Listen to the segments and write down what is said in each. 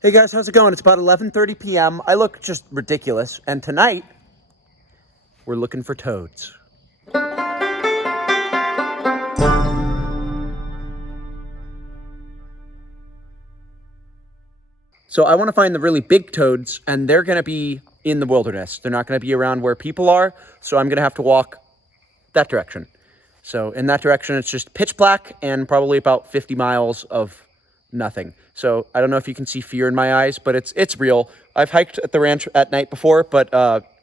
Hey guys, how's it going? It's about 11:30 p.m. I look just ridiculous, and tonight we're looking for toads. So I want to find the really big toads, and they're going to be in the wilderness. They're not going to be around where people are, so I'm going to have to walk that direction. So in that direction, it's just pitch black and probably about 50 miles of nothing. So I don't know if you can see fear in my eyes, but it's real. I've hiked at the ranch at night before, but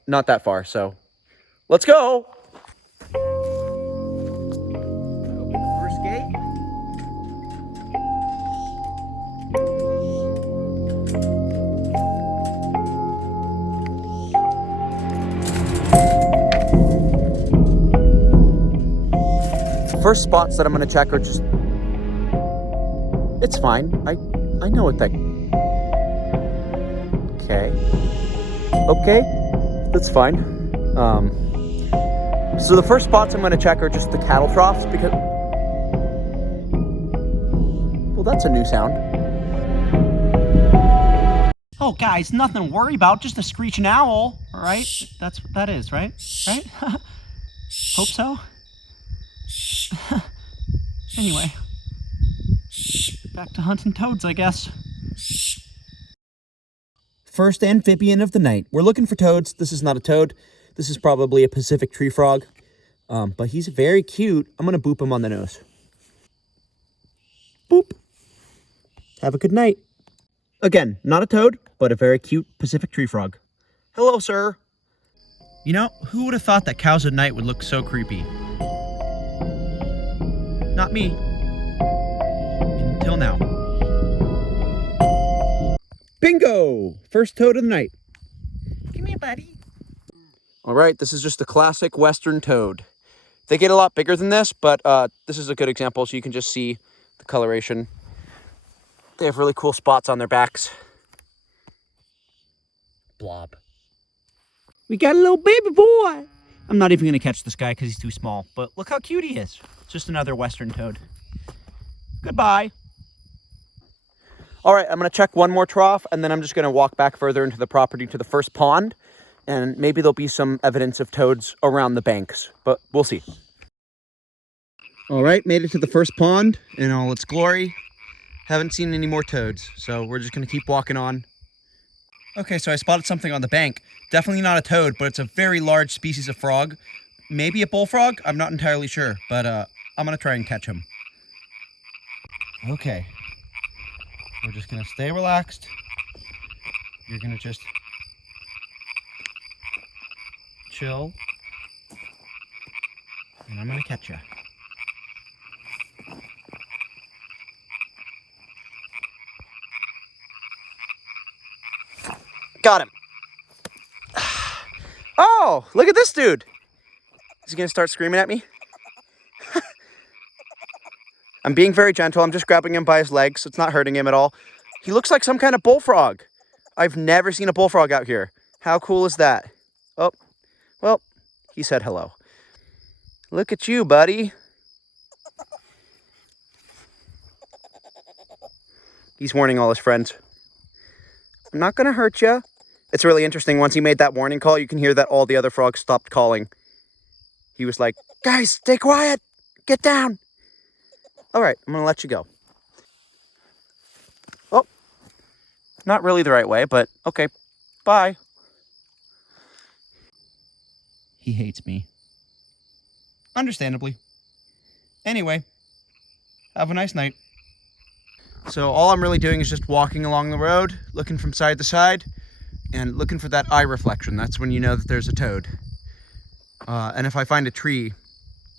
not that far. So let's go. Open the first gate. First spots that I'm gonna check are just, it's fine. I know what that, okay, that's fine. So the first spots I'm gonna check are just the cattle troughs because, well, that's a new sound. Oh guys, nothing to worry about, just a screeching owl, all right? That's what that is, right? Right? Hope so. Anyway, back to hunting toads, I guess. First amphibian of the night. We're looking for toads. This is not a toad. This is probably a Pacific tree frog. But he's very cute. I'm going to boop him on the nose. Boop. Have a good night. Again, not a toad, but a very cute Pacific tree frog. Hello, sir. You know, who would have thought that cows at night would look so creepy? Not me. Until now. Bingo! First toad of the night. Come here, buddy. All right, this is just a classic Western toad. They get a lot bigger than this, but this is a good example so you can just see the coloration. They have really cool spots on their backs. Blob. We got a little baby boy. I'm not even going to catch this guy because he's too small, but look how cute he is. It's just another Western toad. Goodbye. All right, I'm going to check one more trough, and then I'm just going to walk back further into the property to the first pond, and maybe there'll be some evidence of toads around the banks, but we'll see. All right, made it to the first pond in all its glory. Haven't seen any more toads, so we're just going to keep walking on. Okay, so I spotted something on the bank. Definitely not a toad, but it's a very large species of frog. Maybe a bullfrog? I'm not entirely sure, but I'm going to try and catch him. Okay. We're just going to stay relaxed. You're going to just chill. And I'm going to catch you. Got him. Oh, look at this dude. Is he going to start screaming at me? I'm being very gentle. I'm just grabbing him by his legs, so it's not hurting him at all. He looks like some kind of bullfrog. I've never seen a bullfrog out here. How cool is that? Oh, well, he said hello. Look at you, buddy. He's warning all his friends. I'm not going to hurt you. It's really interesting. Once he made that warning call, you can hear that all the other frogs stopped calling. He was like, guys, stay quiet. Get down. All right, I'm going to let you go. Oh, not really the right way, but okay. Bye. He hates me. Understandably. Anyway, have a nice night. So all I'm really doing is just walking along the road, looking from side to side, and looking for that eye reflection. That's when you know that there's a toad. And if I find a tree,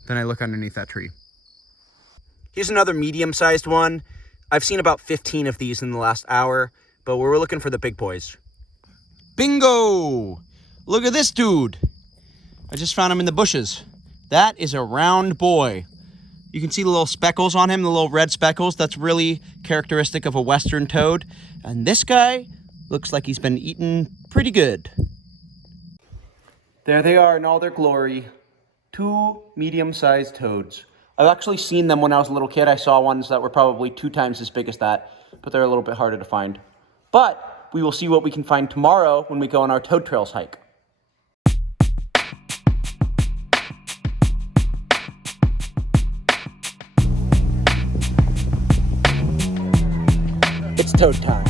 then I look underneath that tree. Here's another medium-sized one. I've seen about 15 of these in the last hour, but we're looking for the big boys. Bingo! Look at this dude. I just found him in the bushes. That is a round boy. You can see the little speckles on him, the little red speckles. That's really characteristic of a Western toad. And this guy looks like he's been eaten pretty good. There they are in all their glory. 2 medium-sized toads. I've actually seen them when I was a little kid. I saw ones that were probably 2 times as big as that, but they're a little bit harder to find. But we will see what we can find tomorrow when we go on our Toad Trails hike. It's toad time.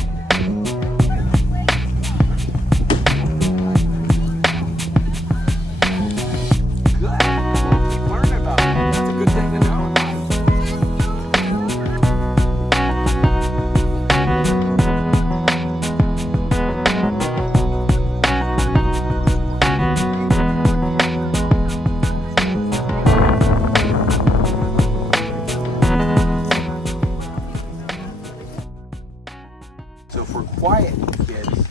So if we're quiet, kids,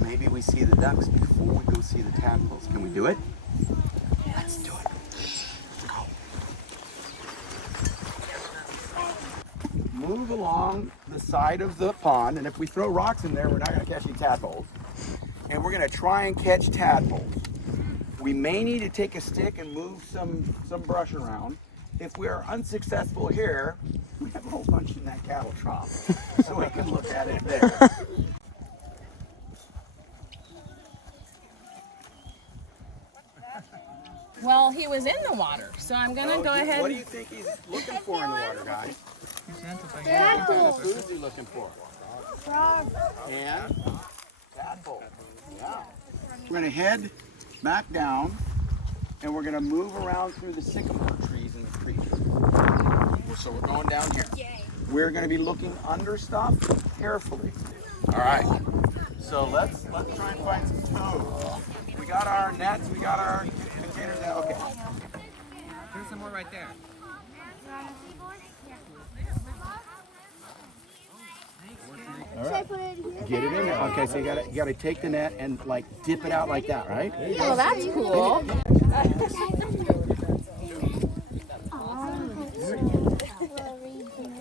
maybe we see the ducks before we go see the tadpoles. Can we do it? Let's do it. Let's go. Move along the side of the pond, and if we throw rocks in there, we're not going to catch any tadpoles. And we're going to try and catch tadpoles. We may need to take a stick and move some brush around. If we are unsuccessful here, we have a whole bunch in that cattle trough, so we can look at it there. Well, he was in the water, so I'm gonna go ahead. What do you think he's looking for in the water, guys? Tadpole. Who's he looking for? Frog. And tadpole. Yeah. We're gonna head back down, and we're gonna move around through the sycamore trees in the creek. So we're going down here. We're gonna be looking under stuff carefully. All right. So let's try and find some toads. We got our nets. We got our containers. Okay. There's some more right there. All right. Get it in there. Okay, so you gotta take the net and like dip it out like that, right? Oh, that's cool.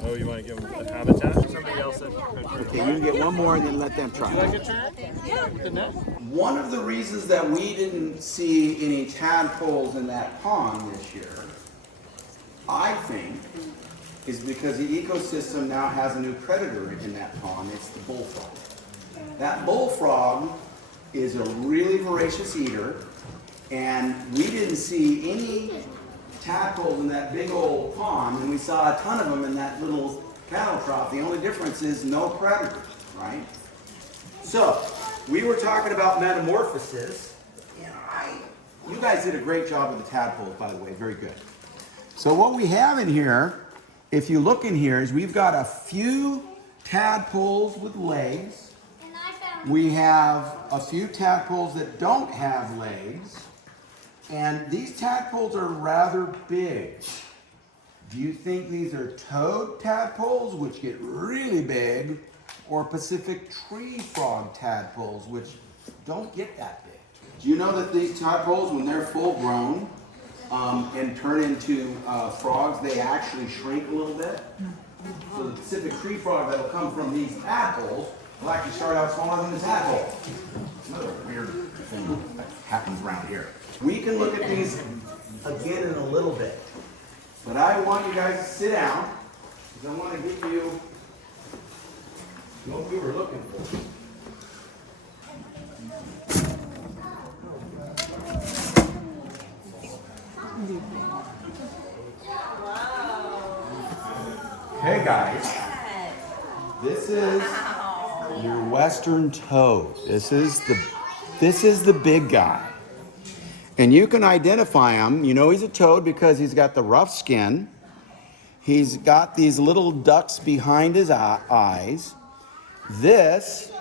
Oh, you want to give them a habitat? Somebody else said. Okay, you can get one more and then let them try. You like a try? Yeah. With the net? One of the reasons that we didn't see any tadpoles in that pond this year, I think, is because the ecosystem now has a new predator in that pond. It's the bullfrog. That bullfrog is a really voracious eater, and we didn't see any tadpoles in that big old pond, and we saw a ton of them in that little cattle trough. The only difference is no predators, right? So, we were talking about metamorphosis, and you guys did a great job with the tadpoles, by the way, very good. So what we have in here, if you look in here, is we've got a few tadpoles with legs. We have a few tadpoles that don't have legs. And these tadpoles are rather big. Do you think these are toad tadpoles, which get really big, or Pacific tree frog tadpoles, which don't get that big? Do you know that these tadpoles, when they're full grown and turn into frogs, they actually shrink a little bit? So the Pacific tree frog that will come from these tadpoles will actually start out smaller than the tadpole. Another weird thing that happens around here. We can look at these again in a little bit, but I want you guys to sit down because I want to give you what we were looking for. Hey guys, this is your western toad. This is the big guy. And you can identify him. You know he's a toad because he's got the rough skin. He's got these little ducts behind his eyes. This,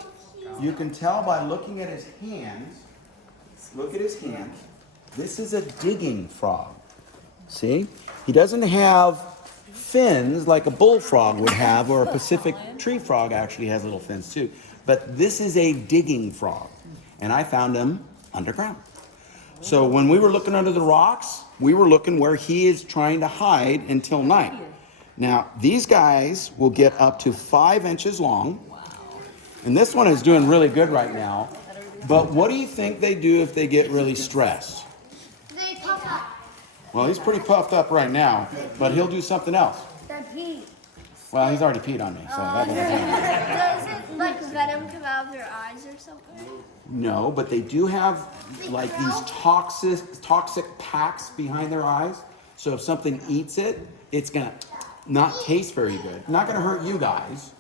you can tell by looking at his hands. Look at his hands. This is a digging frog. See? He doesn't have fins like a bullfrog would have, or a Pacific tree frog actually has little fins too. But this is a digging frog. And I found him underground. So when we were looking under the rocks, we were looking where he is trying to hide until night. Now, these guys will get up to 5 inches long. And this one is doing really good right now. But what do you think they do if they get really stressed? They puff up. Well, he's pretty puffed up right now, but he'll do something else. They pee. Well, he's already peed on me, so that doesn't count. Does it like venom come out of their eyes or something? No, but they do have like these toxic packs behind their eyes. So if something eats it, it's gonna not taste very good. Not gonna hurt you guys,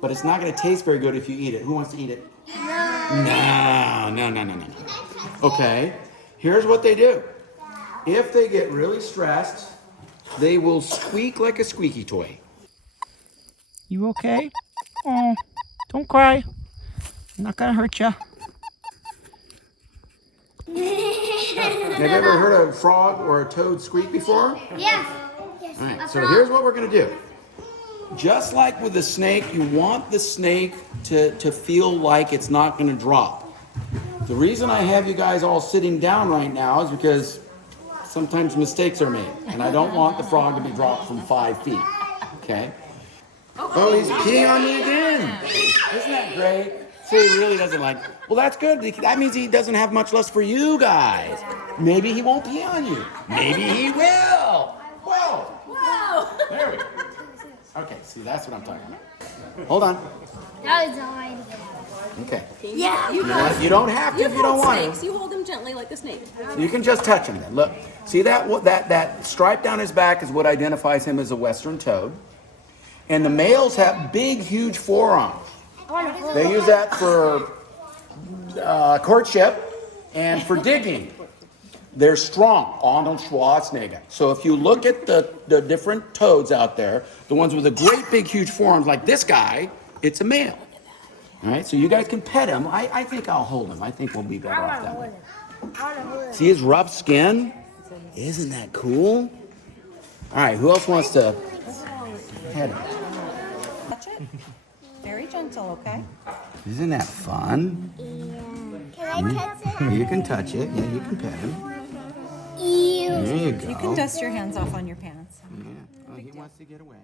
but it's not gonna taste very good if you eat it. Who wants to eat it? No. Okay, here's what they do. If they get really stressed, they will squeak like a squeaky toy. You okay? Oh, don't cry. I'm not gonna hurt you. Have you ever heard a frog or a toad squeak before? Yes. All right, so here's what we're gonna do. Just like with the snake, you want the snake to feel like it's not gonna drop. The reason I have you guys all sitting down right now is because sometimes mistakes are made, and I don't want the frog to be dropped from 5 feet, okay? Oh, he's peeing on me again. Isn't that great? See, he really doesn't like. Well, that's good. That means he doesn't have much lust for you guys. Maybe he won't pee on you. Maybe he will. Whoa. Whoa! There we go. Okay, see, that's what I'm talking about. Hold on. That is all I Okay. Yeah. You don't have to if you don't want snakes. You hold him gently like a snake. to. You can just touch him then. Look, see that stripe down his back is what identifies him as a western toad. And the males have big, huge forearms. They use that for courtship and for digging. They're strong. Arnold Schwarzenegger. So if you look at the different toads out there, the ones with the great big huge forearms like this guy, it's a male. All right, so you guys can pet him. I think I'll hold him. I think we'll be better off that way. See his rough skin? Isn't that cool? All right, who else wants to pet him? Touch it. Very gentle, okay? Isn't that fun? Can I touch it? You can touch it. Yeah, you can pet him. Ew. There you go. You can dust your hands off on your pants. Yeah. Well, he wants to get away.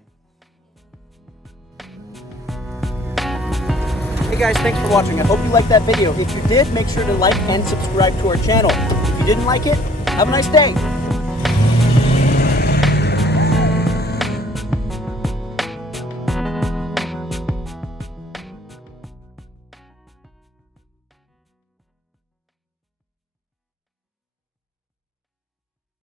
Hey guys, thanks for watching. I hope you liked that video. If you did, make sure to like and subscribe to our channel. If you didn't like it, have a nice day.